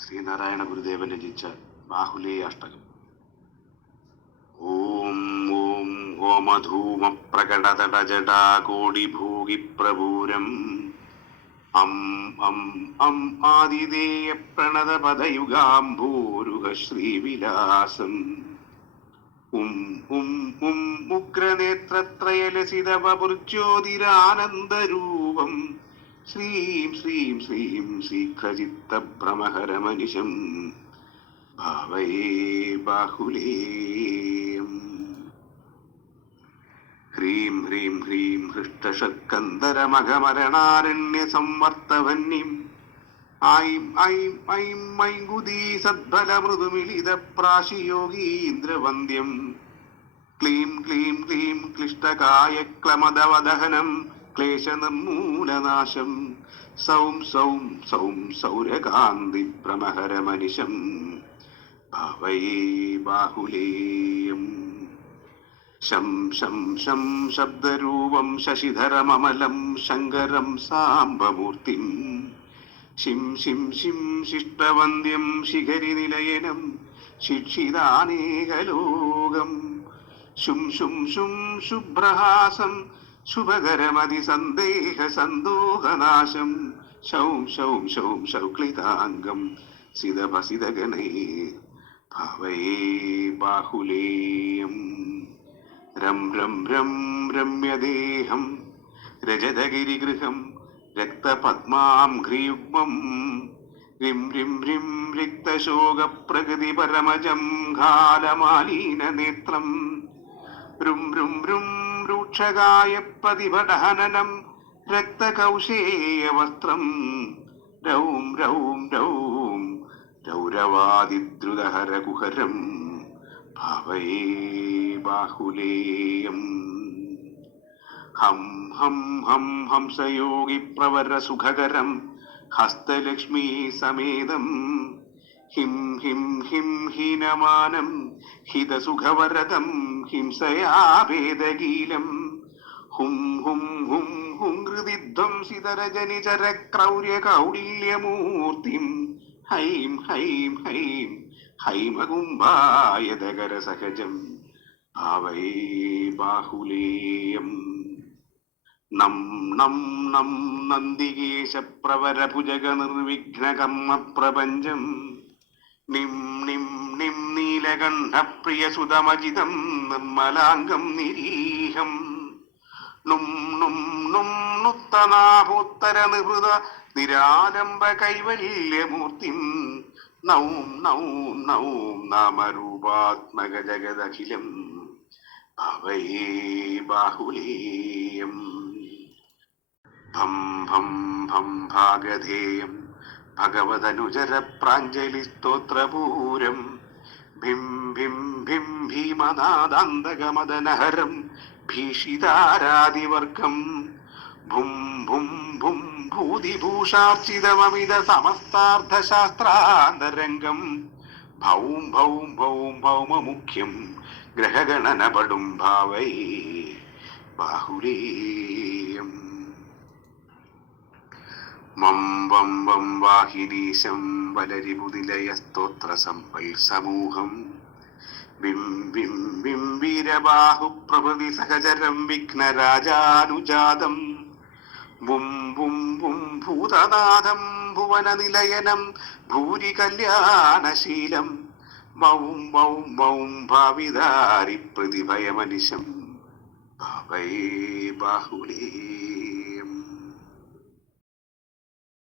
ശ്രീനാരായണ ഗുരുദേവൻ രചിച്ച ബാഹുലേ അഷ്ടകം. ഓം ഓം ഓമധൂമ പ്രകടതടജടാ കോടിഭൂഗി പ്രഭൂരം അം അം അം ആദിദേയ ആതിഥേയ പ്രണതപദയുഗാംഭൂരുഹ ശ്രീവിലാസം ഉം ഉം ഉം ഉഗ്രനേത്രത്രയലസിതവപുർജ്യോതിരാനന്ദരൂപം. ശ്രീം ശ്രീം ശ്രീം ശീഘ്രചിത്തഭ്രമഹരമനിശം ഭാവയേ ബാഹുലേയം ഹ്രീം ഹ്രീം ഹ്രീം ഹൃഷ്ടഷക്കന്തരമഘമരണാരണ്യ സംവർത്തവന്യം ഐം ഐം ഐം ഐങ്കുദീ സദ്ബല മൃദുമിളിത പ്രാശിയോഗീന്ദ്രവന്ദ്യം ക്ലീം ക്ലീം ക്ലീം ക്ലിഷ്ടകായ ക്ലമദവദഹനം ക്ലേശനിർമൂലനാശം. സൗം സൗം സൗം സൗരകാന്തി പ്രമഹരമനിശം. ഭാവയേ ബാഹുലേയം. ശം ശം ശം ശബ്ദരൂപം ശശിധരമമലം ശങ്കരം സാംബമൂർത്തിം. ശിം ശിം ശിം ശിഷ്ടവന്ദ്യം ശിഖരി നിലയനം ശിക്ഷിതാനേകലോകം. ശും ശും ശും ശുഭ്രഹാസം ശുഭകരമതി സന്ദേഹ സന്തോഹനാശം ശൗം ശൗം ശൗം ശൗക്ലിതാംഗം. സിതപസിതഗണേ ഭാവയേ ബാഹുലേയം. രം രം രം രമ്യദേഹം. രജതഗിരിഗൃഹം. രക്തപത്മാം ഘ്രിയുഗ്മം രിം രിം രിം റിക്തശോകപ്രകൃതി പരമജം ഘാലമാലീന നേത്രം രും രും രും രൂക്ഷകായ പ്രതിപടഹനനം രക്തകൗശേയവസ്ത്രം. രൗം രൗം രൗം രൗരവാദിദ്രുതഹരകുഹരം ഭാവയേ ബാഹുലേയം. ഹം ഹം ഹം ഹംസയോഗി പ്രവര സുഖകരം ഹസ്തലക്ഷ്മീ സമേതം ഹിം ഹിം ഹിം ഹീനമാനം ഹിതസുഖവരതം ഹിംസയാഭേദഗീലം. ഹും ഹും ഹും ഹും ഹൃദിധ്വംസിതരജനിചര ക്രൗര്യ കൗടില്യമൂർത്തിം ഹൈം ഹൈം ഹൈം ഹൈമകുംഭായതകര സഹജം ഭാവയേ ബാഹുലേയം. നം നം നം നന്ദികേശ പ്രവര പ്രപഞ്ചം നിം നിം നിം നീലകണ്ഠപ്രിയ സുതമജിതം നിർമ്മലാംഗം നിരീഹം. നുത്തനാഭോത്തര നിഹൃത നിരാലംബ കൈവല്യമൂർത്തിം. നൗം നൗം നൗം നാമരൂപാത്മക ജഗദഖിലം ഭവയേ ബാഹുലേയം. ഭം ഭം ഭം ഭാഗധേയം. ഭഗവതനുചര പ്രാഞ്ജലി സ്തോത്രപൂരം. ഭിം ഭിം ഭിം ഭീമനാദാന്തകമദനഹരം ഭീഷിതാരാതിവർഗം. ഭും ഭും ഭും ഭൂതിഭൂഷാർച്ചിതമമിത സമസ്താർത്ഥശാസ്ത്രാന്തരംഗം. ഭൗം ഭൗം ഭൗം ഭൗമമുഖ്യം ഗ്രഹഗണനപടും ഭാവൈ ബാഹുലേയം. മം വം വം വാഹിനീശം വലരിമുതിലയ സ്തോത്ര സമ്പൽ സമൂഹം ബിം ബിം ബിം വീരബാഹു പ്രഭൃതി സഹചരം വിഘ്നരാജാനുജാതം. ബും ബും ബും ഭൂതനാഥം ഭുവന നിലയനം ഭൂരി കല്യാണശീലം മൗം മൗം മൗം ഭാവിതാരി പ്രതിഭയമനിശം ഭാവേ ബാഹുലേ